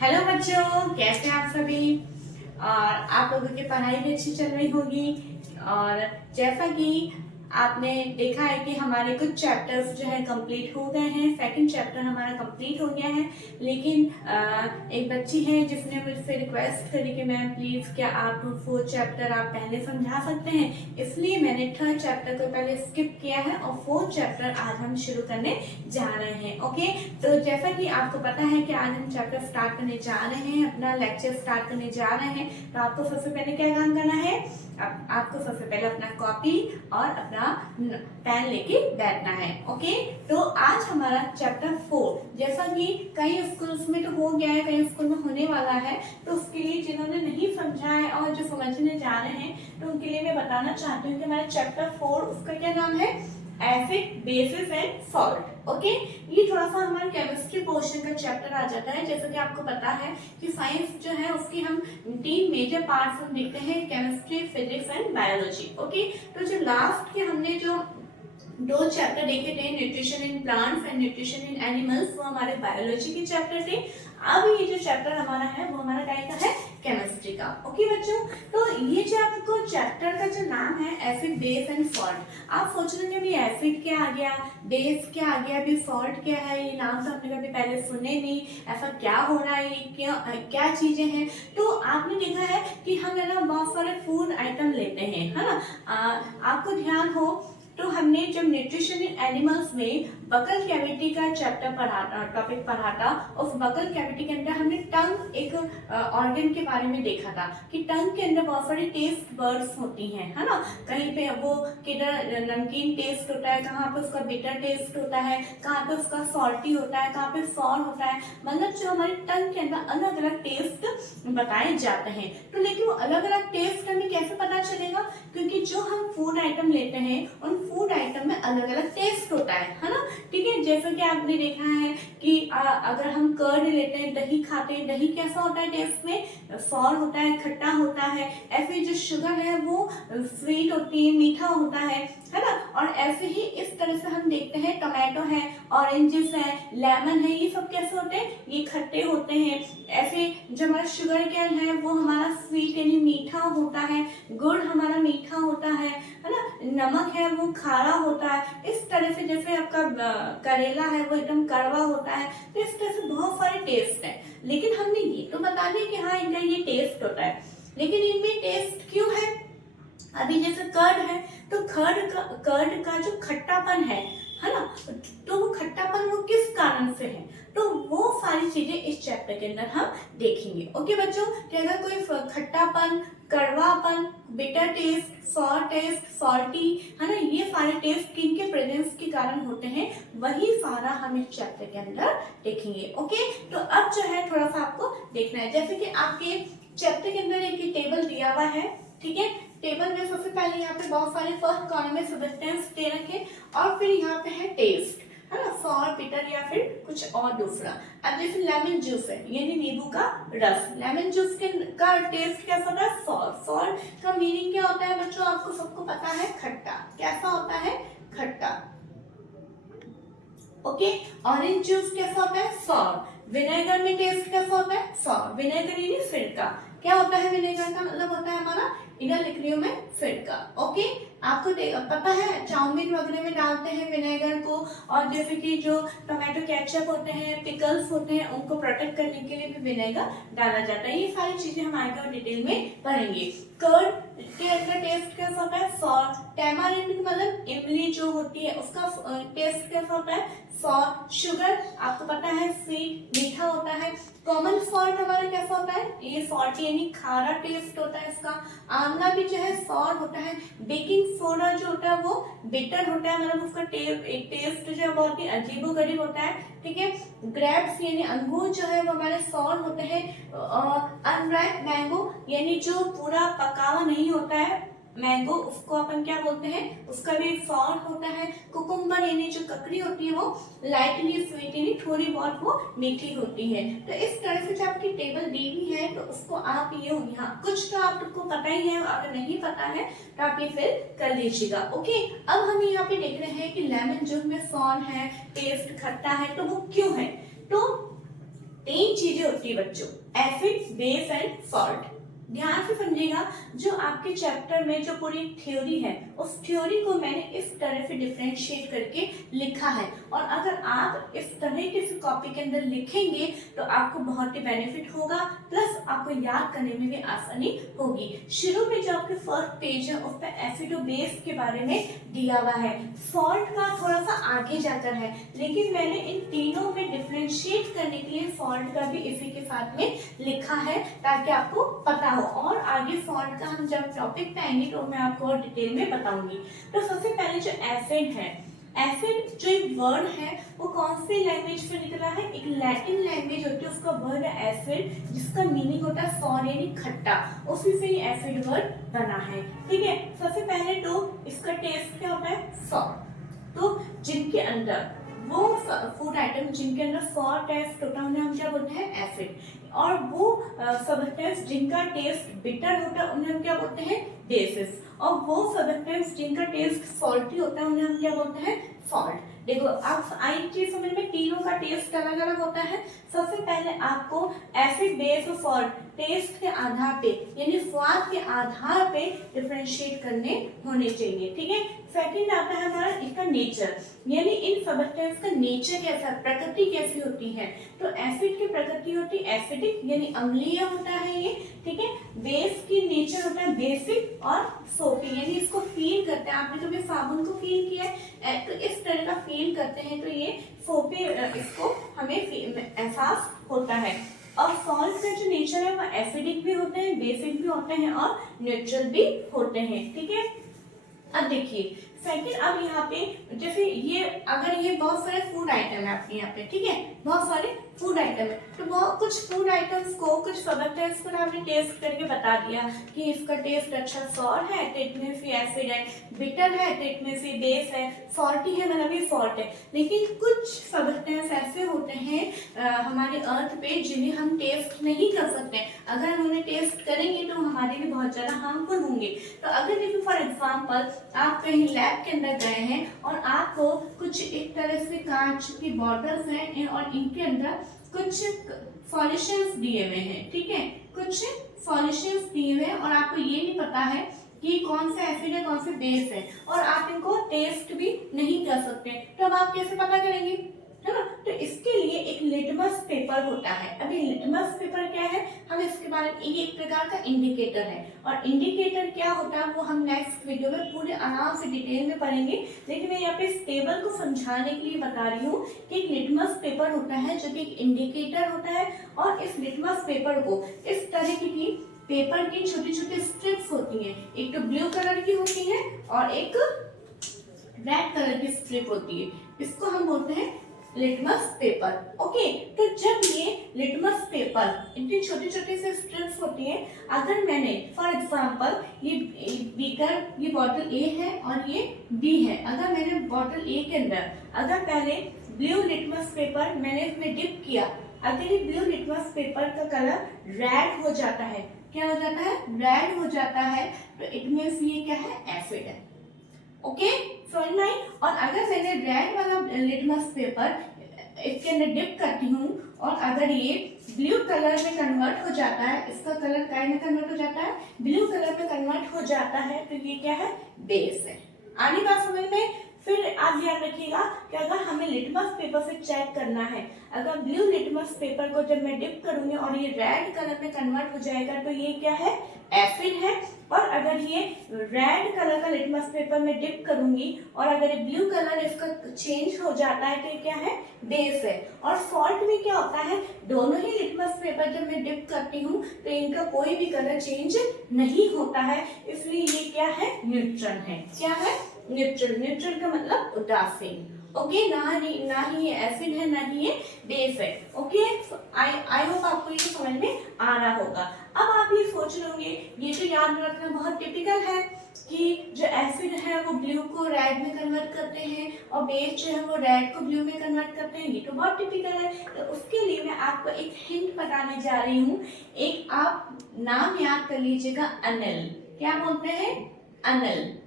Hello बच्चों, कैसे हैं आप सभी। और आप लोगों की पढ़ाई भी अच्छी चल रही होगी। और जैसा कि आपने देखा है कि हमारे कुछ चैप्टर्स जो है कंप्लीट हो गए हैं। सेकंड चैप्टर हमारा कंप्लीट हो गया है, लेकिन एक बच्ची है जिसने मुझसे रिक्वेस्ट करी कि मैम प्लीज क्या आप फोर्थ चैप्टर आप पहले समझा सकते हैं, इसलिए मैंने थर्ड चैप्टर को पहले स्किप किया है और फोर्थ चैप्टर आज हम शुरू करने जा रहे हैं। ओके, तो जैसा कि आपको पता है कि आज हम चैप्टर स्टार्ट करने जा रहे हैं, अपना लेक्चर स्टार्ट करने जा रहे हैं। तो आपको सबसे पहले क्या काम करना है, आपको सबसे पहले अपना कॉपी और अपना पेन लेके बैठना है। ओके, तो आज हमारा चैप्टर 4, जैसा कि कई स्कूल्स में तो हो गया है, कई स्कूल में होने वाला है, तो उसके लिए जिन्होंने नहीं समझा है और जो समझने जा रहे हैं तो उनके लिए मैं बताना चाहती हूँ कि हमारा चैप्टर 4 उसका क्या नाम है, acid basis and salt. Okay, ये थोड़ा सा हमारे केमिस्ट्री पोर्शन का चैप्टर आ जाता है। जैसा कि आपको पता है कि साइंस जो है उसकी हम 3 मेजर पार्ट्स हम देखते हैं, chemistry, physics and biology. Okay, तो जो लास्ट के हमने जो 2 चैप्टर देखे थे, nutrition in plants and nutrition in animals, वो हमारे बायोलॉजी के चैप्टर थे। अब ये जो चैप्टर हमारा है वो हमारा टाइप का है केमिस्ट्री का। ओके बच्चों, तो ये जो आपको चैप्टर का जो नाम है एसिड बेस एंड सॉल्ट, आप सोच रहे हैं अभी एसिड क्या आ गया, बेस क्या आ गया, अभी सॉल्ट क्या है, ये नाम तो आपने कभी पहले सुने नहीं, ऐसा क्या हो रहा है, ये क्या चीजें हैं। तो आपने देखा है कि हम है ना बहुत सारे फूड आइटम लेते हैं, है ना। आपको ध्यान हो तो हमने जब न्यूट्रिशन इन एनिमल्स में बकल कैविटी का चैप्टर टॉपिक पढ़ा था, उस बकल कैविटी के अंदर हमने टंग एक ऑर्गन के बारे में देखा था कि टंग के अंदर बहुत सारी टेस्ट बर्ड्स होती हैं, है ना। कहीं पे वो किधर नमकीन टेस्ट होता है, कहाँ पे उसका बिटर टेस्ट होता है, कहाँ पे उसका सॉल्टी होता है, कहाँ पे सॉर होता है। मतलब जो हमारे टंग के अंदर अलग अलग टेस्ट बताए जाते हैं। तो लेकिन वो अलग अलग टेस्ट हमें कैसे पता चलेगा, क्योंकि जो हम फूड आइटम लेते हैं उन फूड आइटम में अलग अलग टेस्ट होता है ना। ठीक है, जैसा कि आपने देखा है कि अगर हम कर्ड लेते हैं, दही खाते हैं, दही कैसा होता है टेस्ट में, सॉर होता है, खट्टा होता है। ऐसे जो शुगर है वो स्वीट होती है, मीठा होता है ना। और ऐसे ही इस तरह से हम देखते हैं टमाटो है, ऑरेंजेस है, लेमन है, ये सब कैसे होते हैं, ये खट्टे होते हैं। ऐसे जो हमारा शुगर कैन है वो हमारा स्वीट यानी मीठा होता है, गुड़ हमारा मीठा होता है ना, नमक है वो खारा होता है। इस तरह से जैसे आपका करेला है वो एकदम कड़वा होता है। तो इस तरह से बहुत सारे टेस्ट है, लेकिन हमने ये तो बता दिया कि हाँ इनका ये टेस्ट होता है, लेकिन इनमें टेस्ट क्यों है। अभी जैसे कर्ड है तो कर्ड का जो खट्टापन है ना, तो वो खट्टापन वो किस कारण से है, तो वो सारी चीजें इस चैप्टर के अंदर हम देखेंगे। ओके बच्चों, कि अगर कोई खट्टापन, कड़वापन, bitter taste, sour taste, salty, है ना, ये सारे टेस्ट किनके प्रेजेंस के कारण होते हैं, वही सारा हम इस चैप्टर के अंदर देखेंगे। ओके, तो अब जो है थोड़ा सा आपको देखना है, जैसे कि आपके चैप्टर के अंदर एक टेबल दिया हुआ है। ठीक है, टेबल में सबसे पहले यहाँ पे बहुत सारे फर्स्ट कॉलम में सब्सटेंस दे रखे, और फिर यहाँ पे है टेस्ट, है ना, सॉर, बिटर या फिर कुछ और दूसरा। अब जैसे लेमन जूस है यानी नींबू का रस, लेमन जूस का टेस्ट कैसा होता है, सॉर। सॉर का मीनिंग क्या होता है बच्चों, आपको सबको पता है, खट्टा। कैसा होता है, खट्टा। ओके, ऑरेंज जूस कैसा होता है, सॉर। विनेगर में टेस्ट कैसा होता है, सॉर। विनेगर यानी सिरका। क्या होता है विनेगर का मतलब, होता है हमारा इधर लिख रही हूँ मैं, सिरका। ओके, आपको पता है चाउमीन वगैरह में डालते हैं विनेगर को, और जैसे कि जो टोमेटो केचप होते हैं, पिकल्स होते हैं, उनको प्रोटेक्ट करने के लिए भी विनेगर डाला जाता है। ये सारी चीजें हम आगे और डिटेल में पढ़ेंगे। कर्ड के अंदर टेस्ट कैसा होता है, सॉर। टैमारिंड मतलब इमली जो होती है उसका टेस्ट कैसा होता है, सॉर। शुगर आपको पता है स्वीट, मीठा होता है। कॉमन सॉल्ट हमारा कैसा होता है, ये सॉल्ट यानी खारा टेस्ट होता है इसका। आंवला भी जो है सॉर होता है। बेकिंग सोडा जो होता है वो बिटर होता है, मतलब उसका टेस्ट जो है बहुत ही अजीबोगरीब होता है। ठीक है, ग्रेप्स यानी अंगूर जो है वो हमारे सॉर होते हैं। अनराइप मैंगो यानी जो पूरा पका हुआ नहीं होता है मैंगो, उसको अपन क्या बोलते हैं, उसका भी सॉर होता है। कुकुम्बर यानी जो ककड़ी होती है वो लाइटली स्वीट यानी थोड़ी बहुत वो मीठी होती है। तो इस तरह से जो आपकी टेबल दी हुई है तो उसको आप ये यहाँ कुछ तो आपको पता ही है, अगर नहीं पता है तो आप ये फिर कर लीजिएगा। ओके, अब हम यहाँ पे देख रहे हैं कि लेमन जूस में सॉर है, टेस्ट खट्टा है, तो वो क्यों है। तो तीन चीजें होती है बच्चों, एसिड, बेस एंड सॉल्ट। ध्यान से समझिएगा, जो आपके चैप्टर में जो पूरी थ्योरी है उस थ्योरी को मैंने इस तरह से डिफरेंशिएट करके लिखा है, और अगर आप इस तरह के कॉपी के अंदर लिखेंगे तो आपको बहुत ही बेनिफिट होगा, प्लस आपको याद करने में भी आसानी होगी। शुरू में जो आपके फर्स्ट पेज है उस पर एसिड और बेस के बारे में दिया हुआ है, सॉल्ट का थोड़ा सा आगे जाकर है, लेकिन मैंने इन तीनों में डिफरेंशिएट करने के लिए सॉल्ट का भी इसी के साथ में लिखा है ताकि आपको पता हो, और आगे सॉल्ट का हम जब टॉपिक पे आएंगे तो मैं आपको और डिटेल में बताऊंगी। तो सबसे पहले जो एसिड है, एसिड जो एक वर्ड है वो कौन सी लैंग्वेज से निकला है, एक लैटिन लैंग्वेज होती है, उसका वर्ड है एसिड, जिसका मीनिंग होता है सॉर यानी खट्टा, उसी से ये एसिड वर्ड बना है। ठीक है, सबसे पहले तो इसका टेस्ट क्या होता है, सॉर। तो जिनके अंदर वो फूड आइटम जिनके अंदर सॉर टेस्ट होता है उन्हें हम क्या बोलते हैं, एसिड, और वो सब्सटेंस जिनका टेस्ट बिटर होता है उन्हें हम क्या बोलते हैं, बेसिस, और वो सब्सटेंस जिनका टेस्ट सॉल्टी होता है उन्हें हम क्या बोलते हैं, सॉल्ट। देखो आप आई चीज समझ में, तीनों का टेस्ट अलग अलग होता है। सबसे पहले आपको एसिड, बेस और सॉल्ट टेस्ट के आधार पे यानी स्वाद के आधार पे डिफरेंशिएट करने होने चाहिए। ठीक है, सेकंड आता है हमारा इसका नेचर, यानी इन सब्सटेंस का नेचर कैसा, प्रकृति कैसी होती है। तो एसिड की प्रकृति होती है एसिडिक यानी अम्लीय होता है ये। ठीक है, बेस की नेचर होता है बेसिक और सोपी यानी इसको फील करते हैं, आपने कभी साबुन को फील किया है तो इस तरह का फील करते हैं, तो ये सोपी इसको हमें एहसास होता है। और सॉल्ट का जो नेचर है वो एसिडिक भी होते हैं, बेसिक भी होते हैं और न्यूट्रल भी होते हैं। ठीक है, अब देखिए सेकंड, अब यहाँ पे जैसे ये अगर ये बहुत सारे फूड आइटम है आपके यहाँ पे, ठीक है, बहुत सारे फूड आइटम है, तो बहुत कुछ फूड आइटम्स को कुछ सब्सटेंस को आपने टेस्ट करके बता दिया कि इसका टेस्ट अच्छा सॉर है तो इतने से एसिड है, बिटर है तो इतने से बेस है, सॉल्टी है मतलब ये सॉल्ट है। लेकिन कुछ सब्सटेंस ऐसे होते हैं हमारे अर्थ पे जिन्हें हम टेस्ट नहीं कर सकते, अगर हम उन्हें टेस्ट करेंगे तो हमारे लिए बहुत ज्यादा हार्मफुल होंगे। तो अगर देखो फॉर एग्जाम्पल आप कहीं लैब के अंदर गए हैं और आपको कुछ एक तरह से कांच की बॉटल्स हैं और इनके अंदर कुछ सॉल्यूशंस दिए हुए हैं, ठीक है, कुछ सॉल्यूशंस दिए हुए हैं और आपको ये नहीं पता है कि कौन सा एसिड है कौन सा बेस है, और आप इनको टेस्ट भी नहीं कर सकते, तो अब आप कैसे पता करेंगे, है ना। तो इसके लिए एक लिटमस पेपर होता है। अभी लिटमस पेपर क्या है, हम इसके बारे में, ये एक प्रकार का इंडिकेटर है, और इंडिकेटर क्या होता है वो हम नेक्स्ट वीडियो में पूरे आराम से डिटेल में पढ़ेंगे, लेकिन मैं यहाँ पे इस टेबल को समझाने के लिए बता रही हूँ कि एक लिटमस पेपर होता है जो कि एक इंडिकेटर होता है, और इस लिटमस पेपर को इस तरह की पेपर की छोटी छोटी स्ट्रिप्स होती हैं, एक तो ब्लू कलर की होती है और एक रेड कलर की स्ट्रिप होती है, इसको हम बोलते हैं लिटमस पेपर। ओके, तो जब ये लिटमस पेपर इतनी छोटी छोटी से स्ट्रिप्स होती है, अगर मैंने फॉर एग्जांपल ये बीकर, ये बॉटल ए है और ये बी है, अगर मैंने बॉटल ए के अंदर अगर पहले ब्लू लिटमस पेपर मैंने इसमें डिप किया, अगर ये ब्लू लिटमस पेपर का कलर रेड हो जाता है, क्या हो जाता है, रेड हो जाता है, तो इट मींस ये क्या है, एसिड है। ओके समझ में आई। और अगर मैंने रेड वाला लिटमस पेपर इसके अंदर डिप करती हूँ और अगर ये ब्लू कलर में कन्वर्ट हो जाता है, इसका कलर काय में कन्वर्ट हो जाता है, ब्लू कलर में कन्वर्ट हो जाता है, तो ये क्या है, बेस है। आनी बात समझ में। फिर आप ध्यान रखिएगा कि अगर हमें लिटमस पेपर से चेक करना है, अगर ब्लू लिटमस पेपर को जब मैं डिप करूंगी और ये रेड कलर में कन्वर्ट हो जाएगा तो ये क्या है, एसिड है, और अगर ये रेड कलर का लिटमस पेपर में डिप करूंगी और अगर ये ब्लू कलर इसका चेंज हो जाता है तो ये क्या है, बेस है। और सॉल्ट में क्या होता है, दोनों ही लिटमस पेपर जब मैं डिप करती हूँ तो इनका कोई भी कलर चेंज नहीं होता है, इसलिए ये क्या है, न्यूट्रल है। क्या है, न्यूट्रल। न्यूट्रल का मतलब उदासीन। ओके, ना ही ये एसिड है ना ही ये बेस है। ओके, आई होप आपको ये समझ में आ रहा होगा। अब आप ये सोच लोगे, ये तो याद रखना बहुत टिपिकल है कि जो एसिड है वो ब्लू को रेड में कन्वर्ट करते हैं और बेस जो है वो रेड को ब्लू में कन्वर्ट करते हैं, ये तो बहुत टिपिकल है। तो उसके लिए मैं आपको एक हिंट बताने जा रही हूँ। एक आप नाम याद कर लीजिएगा, अनिल। क्या बोलते हैं, अनिल।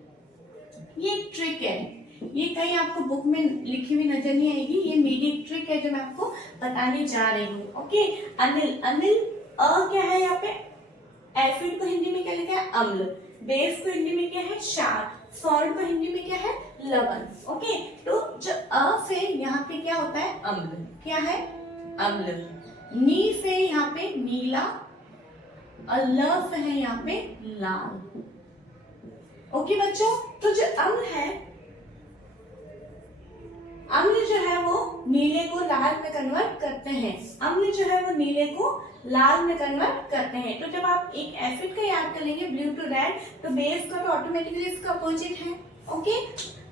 ये एक ट्रिक है, ये कहीं आपको बुक में लिखी हुई नजर नहीं आएगी, ये मेरी ट्रिक है जो मैं आपको बताने जा रही हूँ। ओके, अनिल, अनिल क्या है यहाँ पे, एसिड को हिंदी में क्या लिखा है, अम्ल, बेस को हिंदी में क्या है, क्षार, सॉल्ट को हिंदी में क्या है, लवण। ओके, तो जो से यहाँ पे क्या होता है, अम्ल, क्या है, अम्ल। नी से यहाँ पे नीला, और ल से है यहाँ पे लाल। ओके बच्चों, तो जो अम्ल है, अम्ल जो है वो नीले को लाल में कन्वर्ट करते हैं, अम्ल जो है वो नीले को लाल में कन्वर्ट करते हैं। तो जब आप एक एसिड का याद करेंगे ब्लू टू रेड, तो बेस का तो ऑटोमेटिकली इसका अपोजिट है। ओके,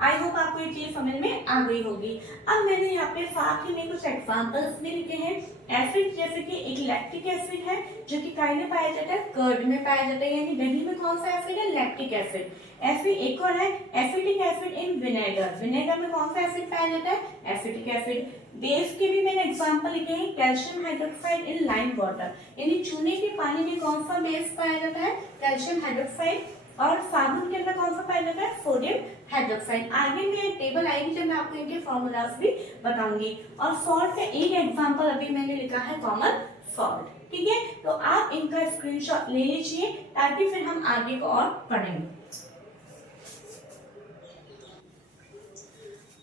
आई होप आपको ये चीज समझ में आ गई होगी। अब मैंने यहाँ पे साथ ही में कुछ एग्जांपल्स भी लिखे हैं। एसिड जैसे कि एक लैक्टिक एसिड है जो कि काई में पाया जाता है, कर्ड में पाया जाता है, यानी दही में कौन सा एसिड है, लैक्टिक एसिड। ऐसे एक और है acetic acid in vinegar, vinegar में कौन सा एसिड पाया जाता है, एसिटिक एसिड। बेस के भी मैंने एग्जांपल लिखे हैं, कैल्शियम हाइड्रोक्साइड इन लाइम वाटर, यानी चूने के पानी में कौन सा बेस पाया जाता है, कैल्शियम हाइड्रोक्साइड। और साबुन के अंदर कौन सा पाया जाता है, सोडियम हाइड्रोक्साइड। आगे में टेबल आएगी जब मैं आपको इनके फॉर्मूलाज भी बताऊंगी। और सॉल्ट का एक एग्जांपल अभी मैंने लिखा है, कॉमन सॉल्ट। ठीक है, तो आप इनका स्क्रीनशॉट ले लीजिए ताकि फिर हम आगे को और पढ़ेंगे।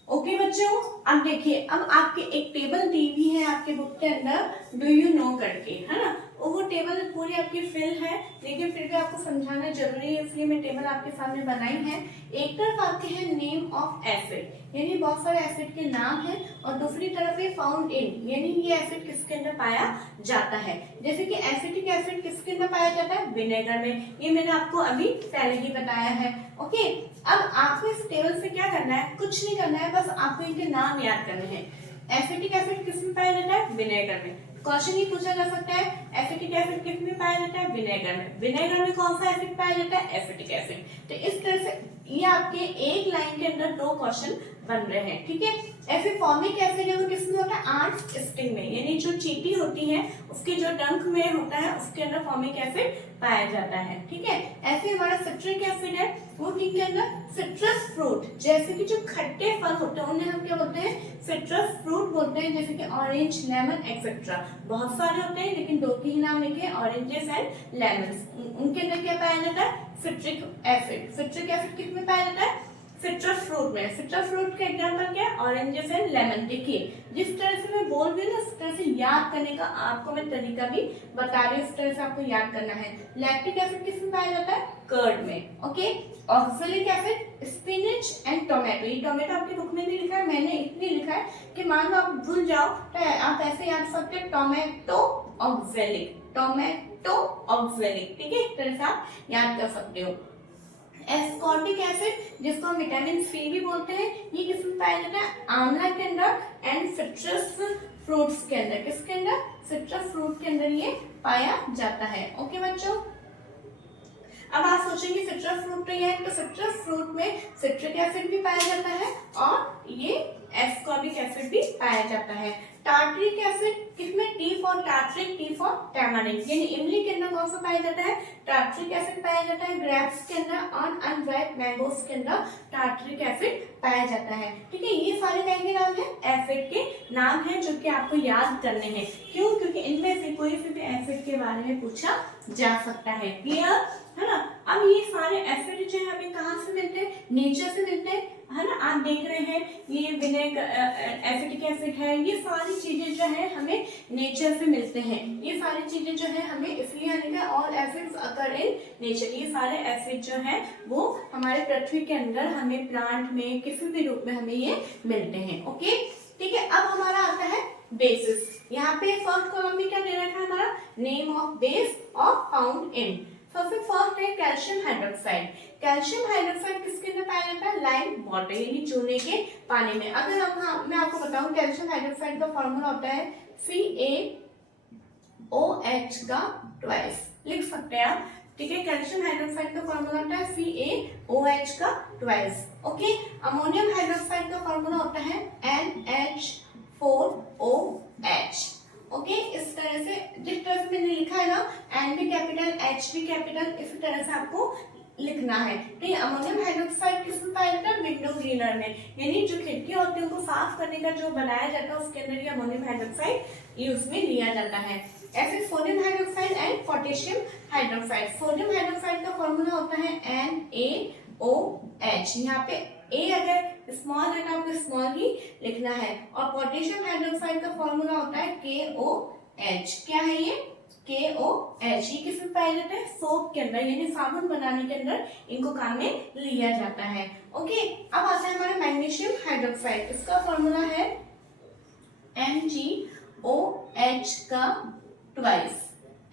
ओके बच्चों, अब देखिए, अब आपके एक टेबल दी हुई है आपके बुक के अंदर, डू यू नो करके, है ना। वो टेबल पूरी आपकी फिल है, लेकिन फिर भी आपको समझाना जरूरी है, इसलिए मैं टेबल आपके सामने बनाई है। एक तरफ आपके है नेम ऑफ एसिड, यानी बहुत सारे एसिड के नाम है, और दूसरी तरफ है फाउंड इन, यानी ये एसिड किसके अंदर पाया जाता है। जैसे कि एसिटिक एसिड किसके अंदर पाया जाता है, विनेगर में, ये मैंने आपको अभी पहले ही बताया है। ओके, अब आपको इस टेबल से क्या करना है, कुछ नहीं करना है, बस आपको इनके नाम याद करने हैं। एसिटिक एसिड किस में पाया जाता है, विनेगर में। क्वेश्चन ये पूछा जा सकता है, एसिटिक एसिड किस में पाया जाता है, विनेगर में। विनेगर में कौन सा एसिड पाया जाता है, एसिटिक एसिड। तो इस तरह से ये आपके एक लाइन के अंदर 2 क्वेश्चन बन रहे हैं। ठीक है, ऐसे फॉर्मिक एसिड है वो किसमें होता है, आर्ट स्टिंग में, यानी जो चींटी होती है उसके जो डंक में होता है उसके अंदर फॉर्मिक एसिड पाया जाता है। ठीक है, ऐसे हमारा सिट्रिक एसिड है वो किसके अंदर, सिट्रस फ्रूट, जैसे कि जो खट्टे फल होते हैं उन्हें हम क्या बोलते हैं, सिट्रस फ्रूट बोलते हैं, जैसे कि ऑरेंज, लेमन एक्सेट्रा। बहुत सारे होते हैं लेकिन 2 के ही नाम लिखे, ऑरेंजेस एंड लेमन्स। उनके अंदर क्या पाया जाता है, सिट्रिक एसिड। सिट्रिक एसिड किस में पाया जाता है, सिट्रस फ्रूट में। सिट्रस फ्रूट का एग्जांपल क्या है, ऑरेंजेस एंड लेमन। देखिए जिस तरह से मैं बोल रही हूँ ना, उस तरह से याद करने का आपको मैं तरीका भी बता रही हूँ, इस तरह से आपको याद करना है। लैक्टिक एसिड किस में पाया जाता है, कर्ड में। Okay, oxalic acid spinach and tomato. ये टोमेटो आपकी बुक में नहीं लिखा है, मैंने इतनी लिखा है कि मान लो आप भूल जाओ तो आप ऐसे याद सकते हैं, टोमेटो ऑक्सैलिक, टोमेटो ऑक्सैलिक। ठीक है, इस तरह से आप याद कर सकते हो। एस्कॉर्बिक एसिड जिसको हम विटामिन सी भी बोलते हैं, ये किसमें पाया जाता है, आंवला के अंदर एंड सिट्रस फ्रूट्स के अंदर। किसके अंदर, सिट्रस फ्रूट के अंदर ये पाया जाता है। ओके बच्चों, अब आप सोचेंगे सिट्रस फ्रूट तो ये है, तो सिट्रस फ्रूट में सिट्रिक एसिड भी पाया जाता है और ये एस्कॉर्बिक एसिड भी पाया जाता है। टार्टरिक एसिड किसमें, T for tartaric, T for tamarind, यानी इमली के अंदर कौन सा पाया जाता है, टार्टरिक एसिड पाया जाता है। ग्रेप्स के अंदर और अनराइप मैंगोस के अंदर टार्टरिक एसिड पाया जाता है। ठीक है, ये सारे के नाम है, एसिड के नाम है जो कि आपको याद करने हैं। क्यों, क्योंकि इनमें से कोई से भी एसिड के बारे में पूछा जा सकता है। क्लियर है ना। अब ये सारे एसिड जो है हमें कहाँ से मिलते हैं, नेचर से मिलते हैं, है ना। आप देख रहे हैं ये विनेगर, एसिटिक एसिड है, ये सारी चीजें जो है हमें नेचर से मिलते हैं। ये सारी चीजें जो है हमें इसलिए all acids occur in nature, ये सारे एसिड जो है वो हमारे पृथ्वी के अंदर हमें प्लांट में किसी भी रूप में हमें ये मिलते हैं। ओके, ठीक है। अब हमारा आता है बेसिस। यहाँ पे फर्स्ट कॉलम में क्या दे रखा है हमारा, name of base of found in. सबसे फर्स्ट है कैल्शियम हाइड्रोक्साइड। कैल्शियम हाइड्रोक्साइड किसके अंदर पाया जाता है, लाइम वाटर, यानी चूने के पानी में। अगर मैं आपको बताऊं कैल्शियम हाइड्रोक्साइड का फॉर्मूला होता है CaOH का ट्वाइस, लिख सकते हैं आप। ठीक है, कैल्शियम हाइड्रोक्साइड का फॉर्मूला होता है CaOH का ट्वाइस। ओके, अमोनियम हाइड्रोक्साइड का फॉर्मूला होता है NH4OH। ओके, इस तरह से जिस तरह से मैंने लिखा है ना, N भी कैपिटल, H भी कैपिटल, इस तरह से आपको लिखना है। तो ये अमोनियम हाइड्रोक्साइड किसमें पाया जाता है? विंडो क्लीनर में, यानी जो खिड़कियां होती है उनको साफ करने का जो बनाया जाता है उसके अंदर ये अमोनियम हाइड्रोक्साइड यूज में लिया जाता है। ऐसे sodium hydroxide and potassium hydroxide. Sodium hydroxide का फॉर्मूला होता है NaOH। यहाँ पे ए अगर स्मॉल है तो आपको स्मॉल ही लिखना है। और पोटेशियम हाइड्रोक्साइड का फॉर्मूला होता है KOH। क्या है ये? KOH। ये किसमें पाया जाता है? सोप के अंदर, यानी साबुन बनाने के अंदर इनको काम में लिया जाता है। ओके, अब आता है हमारा मैग्नीशियम हाइड्रोक्साइड। इसका फॉर्मूला है MgOH का ट्वाइस।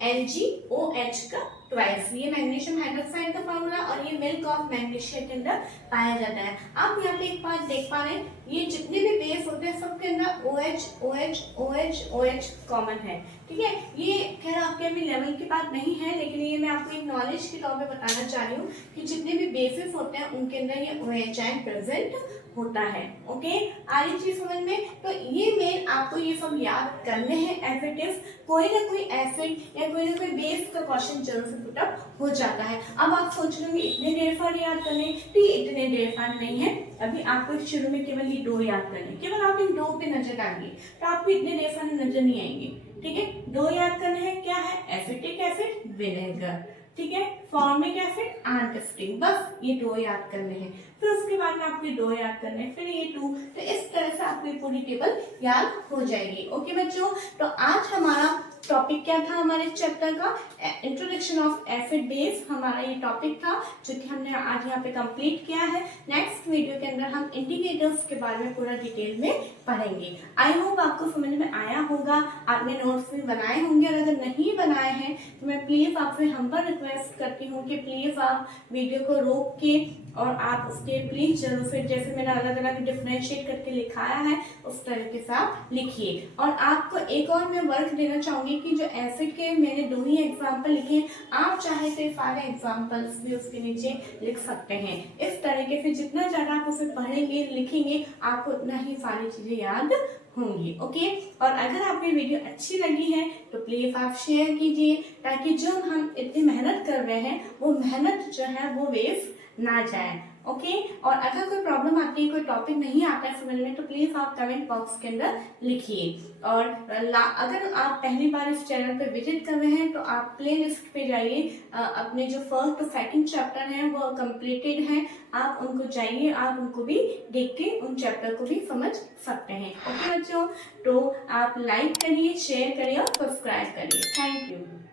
NgOH का ट्वाइस। ये मैग्नीशियम हाइड्रोक्साइड का फॉर्मूला और ये मिल्क ऑफ मैग्नीशियम के अंदर पाया जाता है। आप यहाँ पे एक बात देख पा रहे हैं, ये जितने भी बेस होते हैं सबके अंदर OH OH OH OH common है। ठीक है, ये खैर आपके अभी लेवल की बात नहीं है, लेकिन ये मैं आपको एक नॉलेज के तौर पे बताना चाह रही हूँ कि जितने भी बेसिस होते हैं उनके अंदर ये OH प्रेजेंट होता है। ओके, आ रही चीज समझ में? तो ये मेन आपको ये सब याद करने हैं एज इट इज। कोई ना कोई एसिड या कोई ना कोई बेस का क्वेश्चन जरूर से पुट अप हो जाता है। अब आप सोच रहे होंगे इतने ढेर सारे याद करने, तो ये इतने ढेर सारे नहीं है। अभी आपको शुरू में केवल ये 2 याद करने, केवल आप इन 2 पे नजर डालिए तो आपको इतने ढेर सारे नजर नहीं आएंगे। ठीक है, 2 याद करने हैं। क्या है? Acetic acid, vinegar. ठीक है, फॉर्मिक एसिड, एंटिस्टिक। बस ये 2 याद करने हैं। फिर उसके बाद में आपको 2 याद करने हैं, फिर ये 2। तो इस तरह से आपको ये पूरी टेबल याद हो जाएगी। ओके बच्चों, तो आज हमारा टॉपिक क्या था? हमारे चैप्टर का इंट्रोडक्शन ऑफ एसिड बेस हमारा ये टॉपिक था, जो कि हमने आज यहाँ पे कंप्लीट किया है। नेक्स्ट वीडियो के अंदर हम इंडिकेटर्स के बारे में पूरा डिटेल में पढ़ेंगे। आई होप आपको समझ में आया होगा, आपने नोट्स भी बनाए होंगे, और अगर नहीं बनाए हैं तो मैं प्लीज आपसे हम्बल रिक्वेस्ट करती हूँ कि प्लीज आप वीडियो को रोक के और आप उसके प्लीज जरूर से, जैसे मैंने अलग अलग डिफरेंशिएट करके लिखाया है उस तरीके से आप लिखिए। और आपको एक और मैं वर्क देना चाहूंगी कि जो एसिड के मैंने 2 ही एग्जाम्पल लिखे, आप चाहे तो सारे एग्जाम्पल्स भी उसके नीचे लिख सकते हैं। इस तरीके से जितना ज्यादा आप उसे पढ़ेंगे लिखेंगे आपको उतना ही सारी चीजें याद होंगी। ओके, और अगर आपको वीडियो अच्छी लगी है तो प्लीज आप शेयर कीजिए, ताकि जो हम इतनी मेहनत कर रहे हैं वो मेहनत जो है वो वेस्ट ना जाए। ओके, और अगर कोई प्रॉब्लम आती है, कोई टॉपिक नहीं आता है समझ में, तो प्लीज आप कमेंट बॉक्स के अंदर लिखिए। और अगर आप पहली बार इस चैनल पे विजिट कर रहे हैं तो आप प्लेलिस्ट पे जाइए। अपने जो फर्स्ट और सेकंड चैप्टर हैं वो कंप्लीटेड हैं, आप उनको जाइए, आप उनको भी देख के उन चैप्टर को भी समझ सकते हैं। ओके बच्चों, तो आप लाइक करिए, शेयर करिए और सब्सक्राइब करिए। Thank you.